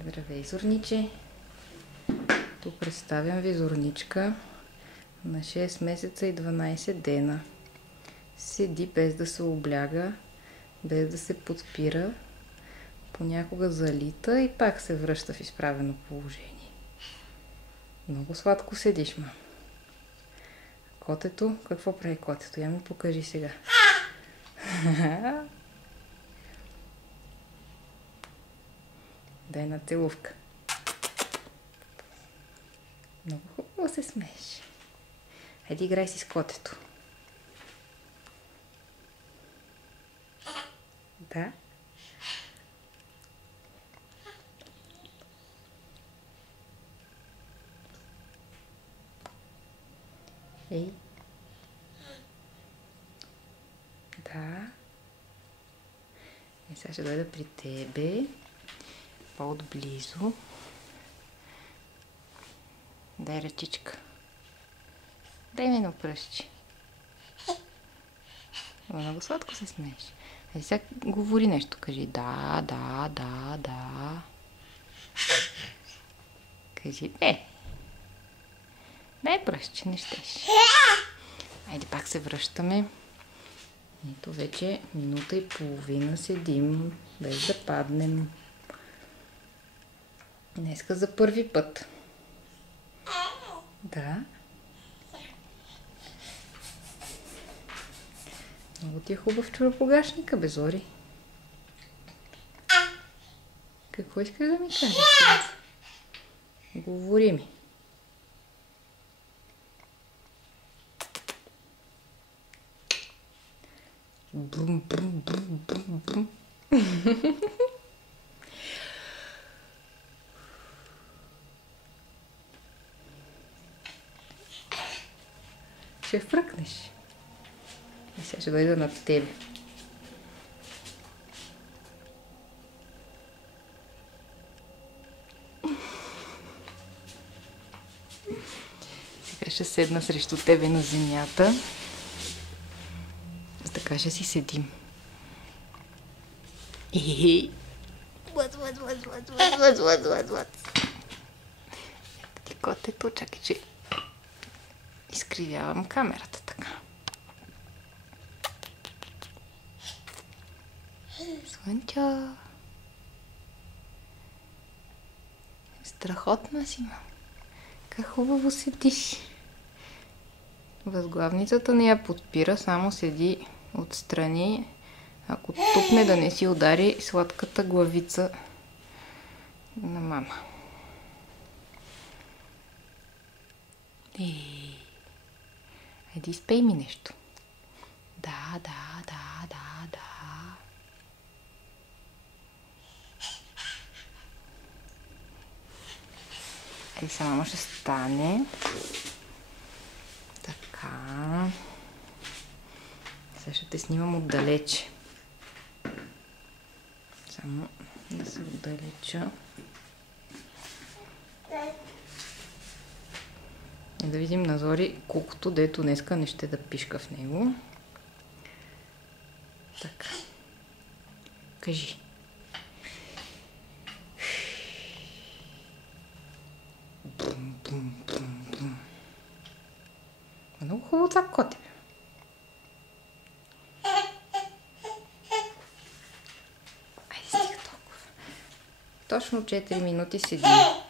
Здравей, Зорниче! Тук представям ви Зорничка на 6 месеца и 12 дена. Седи без да се обляга, без да се подпира, понякога залита и пак се връща в изправено положение. Много сладко седиш, ма. Котето? Какво прави котето? Я ми покажи сега. Дай една целувка. Много хубаво се смееш. Хайде, играй си с котето. Да. Ей. Да. И сега ще дойда при тебе. По-отблизо. Дай ръчичка. Дай ми на пръстче. Много сладко се смееш. А сега говори нещо. Кажи да, да, да, да. Кажи не. Дай пръстче, не щеш. Айде пак се връщаме. Ето вече минута и половина седим, без да паднем. Днеска за първи път. Да. Много ти е хубав чорапогашника, бе, Зори. Какво искаш да ми кажеш? Говори ми. Брум, брум, брум, брум, брум. Ще фръкнеш. И сега ще дойда над тебе. Сега ще седна срещу тебе на земята. Така ще си седим. Ти котето, чакай, че изкривявам камерата така. Слънчо. Страхотна си, мам. Как хубаво седиш. Възглавницата не я подпира, само седи отстрани. Ако тупне, да не си удари сладката главица на мама. Айде, изпей ми нещо. Да, да, да, да, да. Айде, сега мама ще стане. Така. Сега ще те снимам отдалече. Само да се отдалеча. И да видим на Зори колкото дето днеска не ще да пишка в него. Така. Кажи. Бум, бум, бум, бум. Много хубаво това коте. Айде, стига толкова. Точно 4 минути седим.